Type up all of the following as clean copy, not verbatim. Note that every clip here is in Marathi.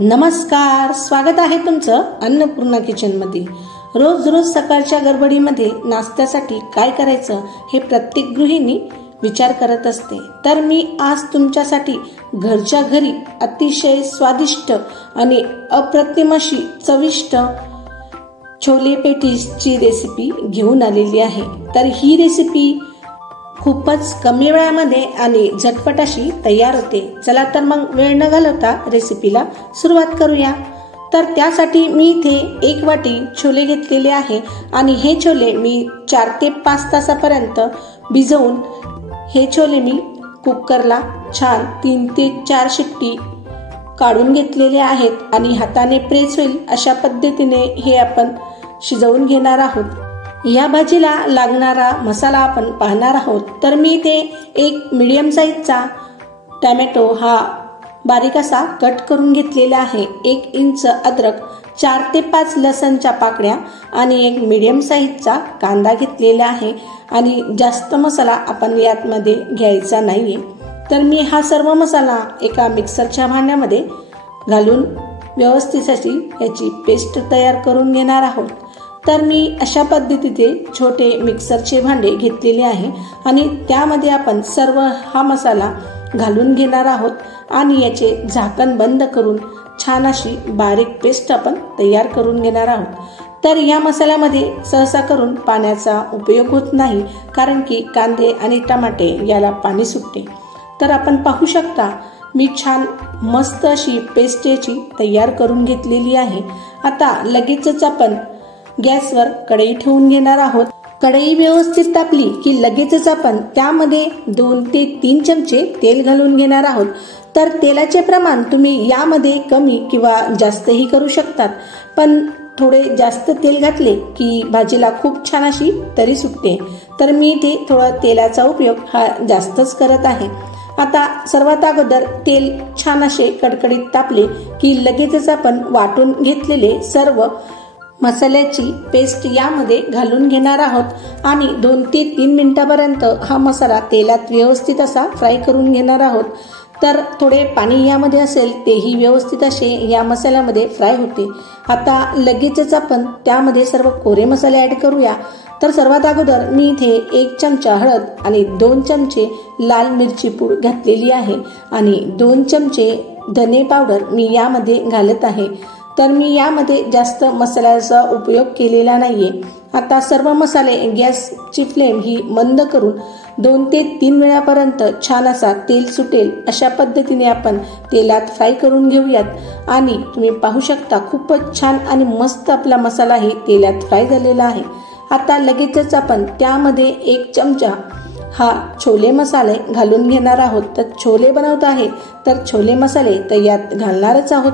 नमस्कार, स्वागत आहे तुमचं अन्नपूर्णा किचन मध्ये। रोज रोज सकाळच्या गडबडीमध्ये नाश्त्यासाठी काय करायचं हे प्रत्येक गृहिणी विचार करत असते। तर मी आज तुमच्यासाठी घरच्या घरी अतिशय स्वादिष्ट आणि अप्रतिम अशी चविष्ट छोले पेटीसची रेसिपी घेऊन आलेली आहे। तर ही रेसिपी खूपच कमी वेळामध्ये आणि झटपट अशी तयार होते। चला तर मग वेळ न घालवता रेसिपीला सुरुवात करूया। तर त्यासाठी मी इथे 1 वाटी छोले घेतलेले आहे आणि हे छोले मी 4 ते 5 तासापर्यंत भिजवून हे छोले मी कुकरला छान 3 ते 4 शिट्टी काढून घेतलेले आहेत आणि हाताने प्रेस होईल अशा पद्धतीने हे आपण शिजवून घेणार आहोत। या भाजीला लागणारा मसाला आपण पाहणार आहोत। तर मी इथे 1 मीडियम साईजचा टोमॅटो हा बारीक असा कट करून घेतलेला आहे, 1 इंच अद्रक, 4 ते 5 लसणच्या पाकळ्या आणि 1 मीडियम साईजचा कांदा घेतलेला आहे आणि जास्त मसाला आपण यामध्ये घ्यायचा नाहीये। तर मी हा सर्व मसाला एका मिक्सरच्या भांड्यामध्ये घालून व्यवस्थित अशी याची पेस्ट तयार करून घेणार आहोत। तर मी अशा पद्धतीने छोटे मिक्सरचे भांडे घेतलेले आहे आणि त्यामध्ये आपण सर्व हा मसाला घालून घेणार आहोत आणि याचे झाकण बंद करून छान अशी बारीक पेस्ट आपण तयार करून घेणार आहोत। तर या मसाल्यामध्ये सहसा करून पाण्याचा उपयोग होत नाही, कारण की कांदे आणि टमाटे याला पाणी सुटते। तर आपण पाहू शकता मी छान मस्त अशी पेस्ट याची तयार करून घेतलेली आहे। आता लगेचच आपण गॅसवर कढई ठेवून घेणार आहोत। कढई व्यवस्थित तापली की लगेचच आपण त्यामध्ये 2 ते 3 चमचे तेल घालून घेणार आहोत। तर तेलाचे प्रमाण तुम्ही यामध्ये कमी किंवा जास्तही करू शकतात, पण थोडे जास्त तेल घातले की भाजीला खूप छान अशी तरी सुटते। तर मी इथे थोडा तेलाचा उपयोग हा जास्तच करत आहे। आता सर्वात अगोदर तेल छान असे कडकडीत तापले की लगेचच आपण वाटून घेतलेले सर्व मसाल्याची पेस्ट यामध्ये घालून घेणार आहोत आणि 2 ते 3 मिनिटापर्यंत हा मसाला तेलात व्यवस्थित असा फ्राय करून घेणार आहोत। तर थोडे पाणी यामध्ये असेल तेही व्यवस्थित असे या मसाल्यामध्ये फ्राय होते। आता लगेचच आपण त्यामध्ये सर्व कोरे मसाले ऍड करूया। तर सर्वात अगोदर मी इथे 1 चमचा हळद आणि 2 चमचे लाल मिरची पूड घातलेली आहे आणि 2 चमचे धने पावडर मी यामध्ये घालत आहे। तर मी यामध्ये जास्त मसाल्याचा उपयोग केलेला नाहीये। आता सर्व मसाले गॅसची फ्लेम ही मंद करून 2 ते 3 वेळापर्यंत छान असा तेल सुटेल अशा पद्धतीने आपण तेलात फ्राय करून घेऊयात आणि तुम्ही पाहू शकता खूपच छान आणि मस्त आपला मसालाही तेलात फ्राय झालेला आहे। आता लगेचच आपण त्यामध्ये 1 चमचा हा छोले मसाले घालून घेणार आहोत। तर छोले बनवत आहे तर छोले मसाले तर यात घालणारच आहोत।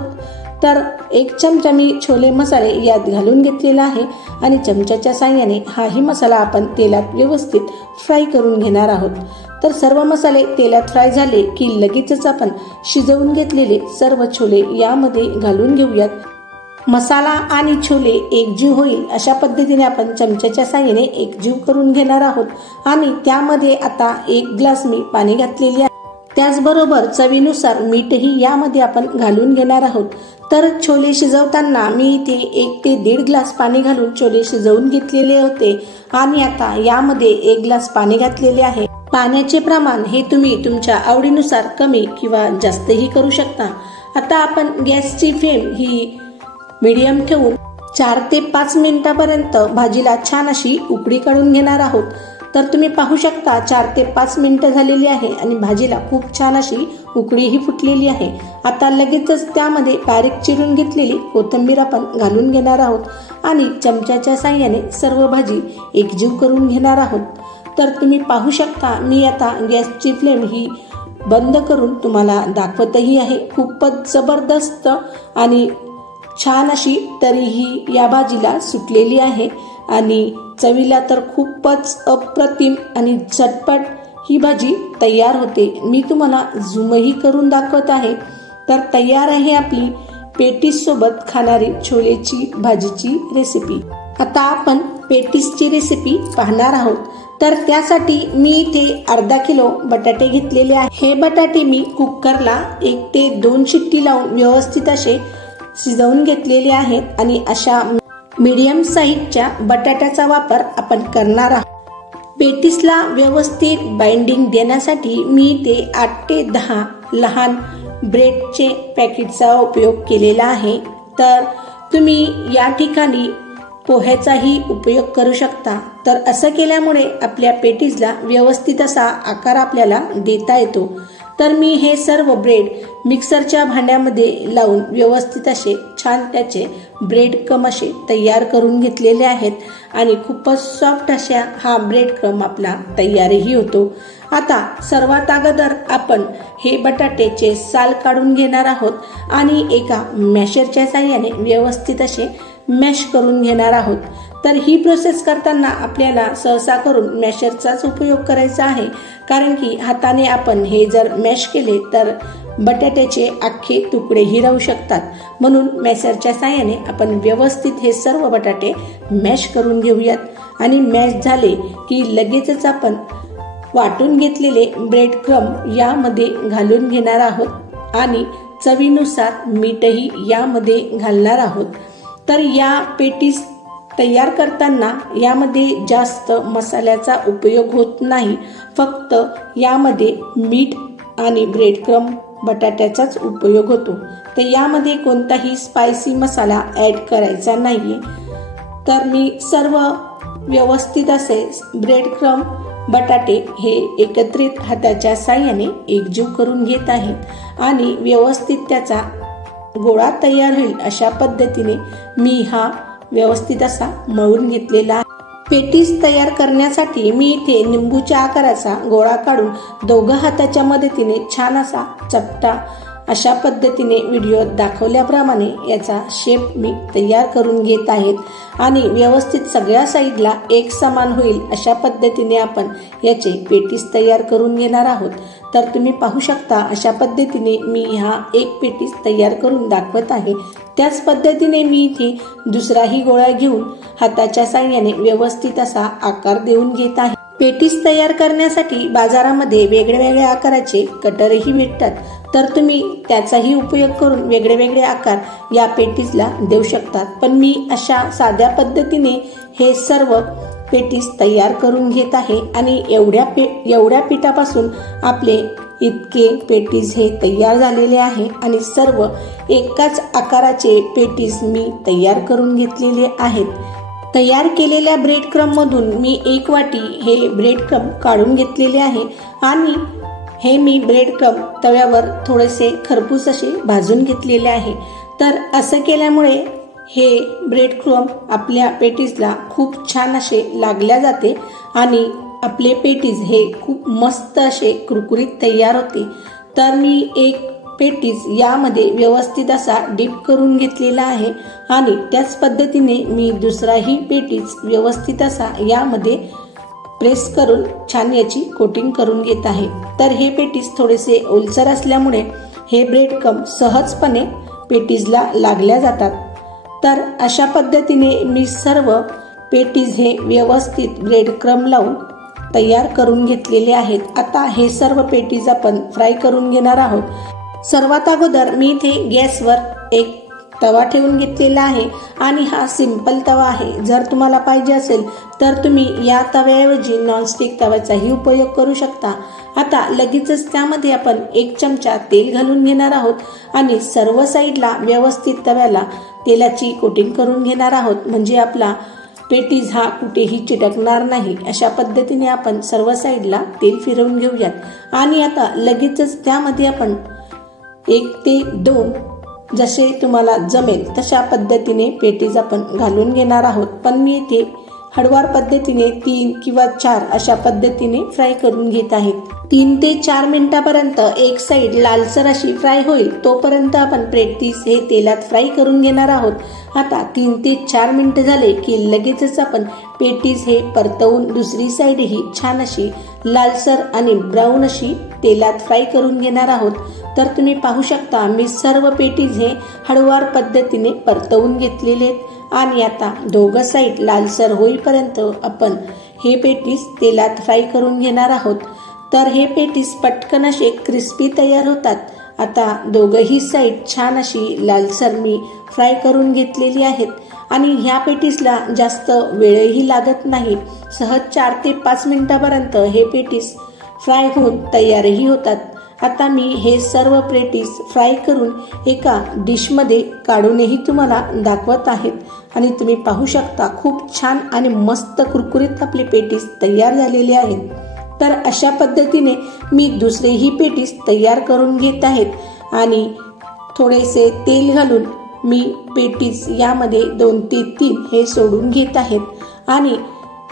तर 1 चमचा मी छोले मसाले यात घालून घेतलेला आहे आणि चमच्याच्या साहाय्याने हाही मसाला आपण तेलात व्यवस्थित फ्राय करून घेणार आहोत। तर सर्व मसाले तेलात फ्राय झाले की लगेचच आपण शिजवून घेतलेले सर्व छोले यामध्ये घालून घेऊयात। मसाला आणि छोले एकजीव होईल अशा पद्धतीने आपण चमच्याच्या साहाय्याने एकजीव करून घेणार आहोत आणि त्यामध्ये आता 1 ग्लास मी पाणी घातलेले आहे। त्याचबरोबर चवीनुसार मीठही यामध्ये आपण घालून घेणार आहोत। तर छोले शिजवताना मी इथे 1 ते 1.5 ग्लास पाणी घालून छोले शिजवून घेतलेले होते आणि आता यामध्ये 1 ग्लास पाणी घातलेले आहे। पाण्याचे प्रमाण हे तुम्ही तुमच्या आवडीनुसार कमी किंवा जास्तही करू शकता। आता आपण गॅसची फ्लेम ही मीडियम ठेवून 4 ते 5 मिनिटापर्यंत भाजीला छान अशी उकळी काढून घेणार आहोत। तर तुम्ही पाहू शकता 4 ते 5 मिनिटं झालेली आहे आणि भाजीला खूप छान अशी उकळीही फुटलेली आहे। आता लगेचच त्यामध्ये बारीक चिरून घेतलेली कोथिंबीर आपण घालून घेणार आहोत आणि चमच्याच्या साहाय्याने सर्व भाजी एकजीव करून घेणार आहोत। तर तुम्ही पाहू शकता मी आता गॅसची फ्लेम ही बंद करून तुम्हाला दाखवतही आहे। खूपच जबरदस्त आणि छान अशी तरीही या भाजीला सुटलेली आहे आणि चवीला तर खूपच अप्रतिम आणि झटपट ही भाजी तयार होते। मी तुम्हाला झूमही करून दाखवत आहे। तर तयार आहे आपली पेटीस सोबत खाणारी छोलेची भाजीची रेसिपी। आता आपण पेटीसची रेसिपी पाहणार आहोत। तर त्यासाठी मी इथे अर्धा किलो बटाटे घेतलेले आहे। हे बटाटे मी कुकरला 1 ते 2 शिट्टी लावून व्यवस्थित असे शिजवून घेतलेले आहेत आणि अशा मीडियम साईजच्या बटाट्याचा वापर आपण करणार आहोत। पेटीसला व्यवस्थित बाइंडिंग देण्यासाठी मी इथे 8 ते 10 लहान ब्रेडचे पॅकेटचा उपयोग केलेला आहे। तर तुम्ही या ठिकाणी पोह्याचाही उपयोग करू शकता। तर असं केल्यामुळे आपल्या पेटीसला व्यवस्थित असा आकार आपल्याला देता येतो। तर मी हे सर्व ब्रेड मिक्सरच्या भांड्यामध्ये लावून व्यवस्थित असे छान त्याचे ब्रेड क्रम असे तयार करून घेतलेले आहेत आणि खूपच सॉफ्ट अशा हा ब्रेड क्रम आपला तयारही होतो। आता सर्वात अगोदर आपण हे बटाट्याचे साल काढून घेणार आहोत आणि एका मॅशरच्या साहाय्याने व्यवस्थित असे मॅश करून घेणार आहोत। तर ही प्रोसेस करताना आपल्याला सहसा करून मॅशरचाच उपयोग करायचा आहे, कारण की हाताने आपण हे जर मॅश केले तर बटाट्याचे अख्खे तुकडेही राहू शकतात। म्हणून मॅशरच्या साहाय्याने आपण व्यवस्थित हे सर्व बटाटे मॅश करून घेऊयात आणि मॅश झाले की लगेचच आपण वाटून घेतलेले ब्रेड क्रम यामध्ये घालून घेणार आहोत आणि चवीनुसार मीठही यामध्ये घालणार आहोत। तर या पेटीस तयार करताना यामध्ये जास्त मसाल्याचा उपयोग होत नाही, फक्त यामध्ये मीठ आणि ब्रेड क्रम बटाट्याचाच उपयोग होतो। तर यामध्ये कोणताही स्पायसी मसाला ॲड करायचा नाहीये। तर मी सर्व व्यवस्थित असे ब्रेड क्रम बटाटे हे एकत्रित हाताच्या साहाय्याने एकजीव करून घेत आहे आणि व्यवस्थित त्याचा गोळा तयार होईल अशा पद्धतीने मी हा व्यवस्थित असा मळून घेतलेला आहे। पेटीस तयार करण्यासाठी मी इथे निंबूच्या आकाराचा गोळा काढून दोघं हाताच्या मदतीने छान असा चपटा अशा पद्धतीने व्हिडिओत दाखवल्याप्रमाणे याचा शेप मी तयार करून घेत आहेत आणि व्यवस्थित सगळ्या साईडला एक समान होईल अशा पद्धतीने आपण याचे पेटीस तयार करून घेणार आहोत। तर तुम्ही पाहू शकता अशा पद्धतीने मी हा एक पेटीस तयार करून दाखवत आहे। त्याच पद्धतीने मी इथे दुसराही गोळा घेऊन हाताच्या साहाय्याने व्यवस्थित असा आकार देऊन घेत आहे। पेटीस तयार करण्यासाठी बाजारामध्ये वेगवेगळ्या आकाराचे कटरही भेटतात, तर तुम्ही त्याचाही उपयोग करून वेगळे आकार या पेटीसला देऊ शकतात। पण मी अशा साध्या पद्धतीने हे सर्व पेटीस तयार करून घेत आहे आणि एवढ्या पिठापासून आपले इतके पेटीस हे तयार झालेले आहे आणि सर्व एकाच आकाराचे पेटीस मी तयार करून घेतलेले आहेत। तयार केलेल्या ब्रेड क्रम मधून मी 1 वाटी हे ब्रेड क्रम काढून घेतलेले आहे आणि हे मी ब्रेड क्रम तव्यावर थोडेसे खरपूस असे भाजून घेतलेले आहे। तर असं केल्यामुळे हे ब्रेड क्रम आपल्या पेटीसला खूप छान असे लागल्या जाते आणि आपले पेटीस हे खूप मस्त असे कुरकुरीत तयार होते। तर मी एक पेटीस यामध्ये व्यवस्थित असा डीप करून घेतलेला आहे आणि त्याच पद्धतीने मी दुसराही पेटीस व्यवस्थित असा यामध्ये प्रेस करून छान याची कोटिंग करून घेत आहे। तर हे पेटीस थोडेसे ओलसर असल्यामुळे हे ब्रेड क्रम सहजपणे पेटीसला लागल्या जातात। तर अशा पद्धतीने मी सर्व पेटीस हे व्यवस्थित ब्रेड क्रम लावून तयार करून घेतलेले आहेत। आता हे सर्व पेटीस आपण फ्राय करून घेणार आहोत। सर्वात अगोदर मी इथे गॅसवर एक तवा ठेवून घेतलेला आहे आणि हा सिंपल तवा आहे। जर तुम्हाला पाहिजे असेल तर तुम्ही या तव्याऐवजी नॉनस्टिक तव्याचाही उपयोग करू शकता। आता लगेचच त्यामध्ये आपण 1 चमचा तेल घालून घेणार आहोत आणि सर्व साईडला व्यवस्थित तव्याला तेलाची कोटिंग करून घेणार आहोत, म्हणजे आपला पेटीस हा कुठेही चिटकणार नाही। अशा पद्धतीने आपण सर्व साईडला तेल फिरवून घेऊयात आणि आता लगेचच त्यामध्ये आपण 1 ते 2 जसे तुम्हाला जमेल तशा पद्धतीने पेटीस आपण घालून घेणार आहोत। पण मी इथे हळूवार पद्धतीने 3 किंवा 4 अशा पद्धतीने फ्राय करून घेत आहे। 3 ते 4 मिनिटापर्यंत एक साईड लालसर अशी फ्राय होईल तोपर्यंत आपण पेटीस हे तेलात फ्राय करून घेणार आहोत। आता 3 ते 4 मिनिट झाले की लगेचच आपण पेटीस हे परतवून दुसरी साईड ही छान अशी लालसर आणि ब्राऊन अशी तेलात फ्राय करून घेणार आहोत। तर तुम्ही पाहू शकता मी सर्व पेटीस हे हळूवार पद्धतीने परतवून घेतलेले आहेत आणि आता दोघं साईड लालसर होईपर्यंत आपण हे पेटीस तेलात फ्राय करून घेणार आहोत। तर हे पेटीस पटकन असे क्रिस्पी तयार होतात। आता दोघंही साईड छान अशी लालसर मी फ्राय करून घेतलेली आहेत आणि ह्या पेटीसला जास्त वेळही लागत नाही। सहज 4 ते 5 मिनिटापर्यंत हे पेटीस फ्राय होऊन तयारही होतात। आता मी हे सर्व पेटीस फ्राय करून एका डिशमध्ये काढूनही तुम्हाला दाखवत आहेत आणि तुम्ही पाहू शकता खूप छान आणि मस्त कुरकुरीत आपले पेटीस तयार झालेले आहेत। तर अशा पद्धतीने मी दुसरेही पेटीस तयार करून घेत आहेत आणि थोडेसे तेल घालून मी पेटीस यामध्ये 2 ते 3 हे सोडून घेत आहेत आणि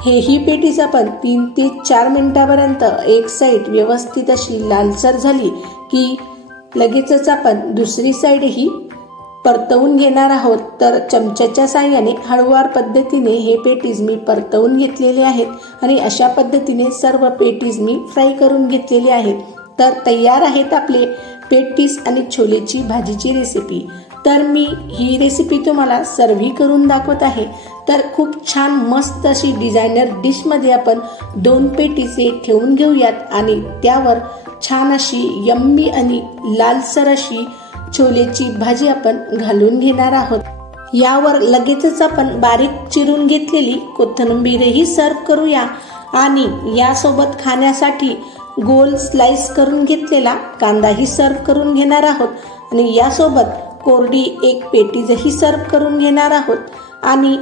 ही पेटीस आपण 3 ते 4 मिनिटापर्यंत एक साईड व्यवस्थित अशी लालसर झाली की लगेचच आपण दुसरी साईडही परतवून घेणार आहोत। तर चमच्याच्या साहाय्याने हळूवार पद्धतीने हे पेटीस मी परतवून घेतलेले आहेत आणि अशा पद्धतीने सर्व पेटीस मी फ्राय करून घेतलेले आहेत। तर तयार आहेत आपले पेटीस आणि छोलेची भाजीची रेसिपी। तर मी ही रेसिपी तुम्हाला सर्व्ह करून दाखवत आहे। तर खूप छान मस्त अशी डिझायनर डिश मध्ये आपण 2 पेटीसे ठेवून घेऊयात आणि त्यावर छान अशी यम्मी आणि लालसर अशी छोलेची भाजी आपण घालून घेणार आहोत। यावर लगेचच आपण बारीक चिरून घेतलेली कोथिंबीरही सर्व्ह करूया आणि यासोबत खाण्यासाठी गोल स्लाइस करून घेतलेला कांदाही सर्व्ह करून घेणार आहोत आणि यासोबत कोरडी एक पेटीजही सर्व्ह करून घेणार आहोत आणि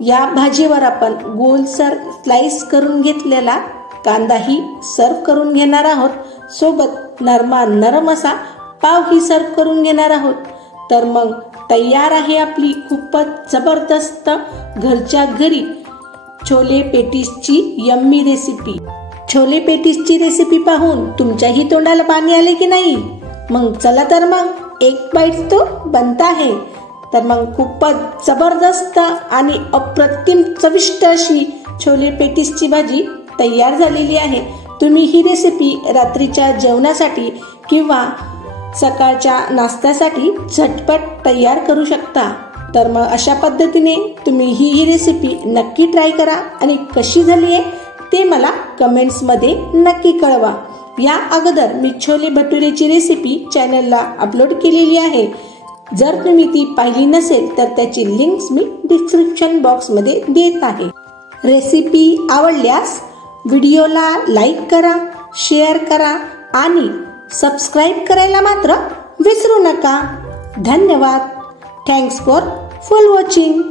या भाजीवर आपण गोलसर स्लाइस करून घेतलेला कांदाही सर्व्ह करून घेणार आहोत। सोबत नरम असा पावही सर्व्ह करून घेणार आहोत। तर मग तयार आहे आपली खूपच जबरदस्त घरच्या घरी छोले पेटीसची यम्मी रेसिपी। छोले पेटीसची रेसिपी पाहून तुमच्याही तोंडाला पाणी आले की नाही? मग चला तर मग एक बाईट तो बनता है। तर मग खूपच जबरदस्त आणि अप्रतिम चविष्ट अशी छोले पेटीसची भाजी तयार झालेली आहे। तुम्ही ही रेसिपी रात्रीच्या जेवणासाठी किंवा सकाळच्या नाश्त्यासाठी झटपट तयार करू शकता। तर मग अशा पद्धतीने तुम्ही ही रेसिपी नक्की ट्राय करा आणि कशी झाली आहे ते मला कमेंट्स मध्ये नक्की कळवा। या अगोदर मी छोले भटुरेची रेसिपी चॅनलला अपलोड केलेली आहे। जर तुम्ही ती पाहिली नसेल तर त्याची लिंक्स मी डिस्क्रिप्शन बॉक्स मध्ये देत आहे। रेसिपी आवडल्यास व्हिडिओला लाईक करा, शेअर करा आणि सबस्क्राईब करायला मात्र विसरू नका। धन्यवाद। Thanks for full watching.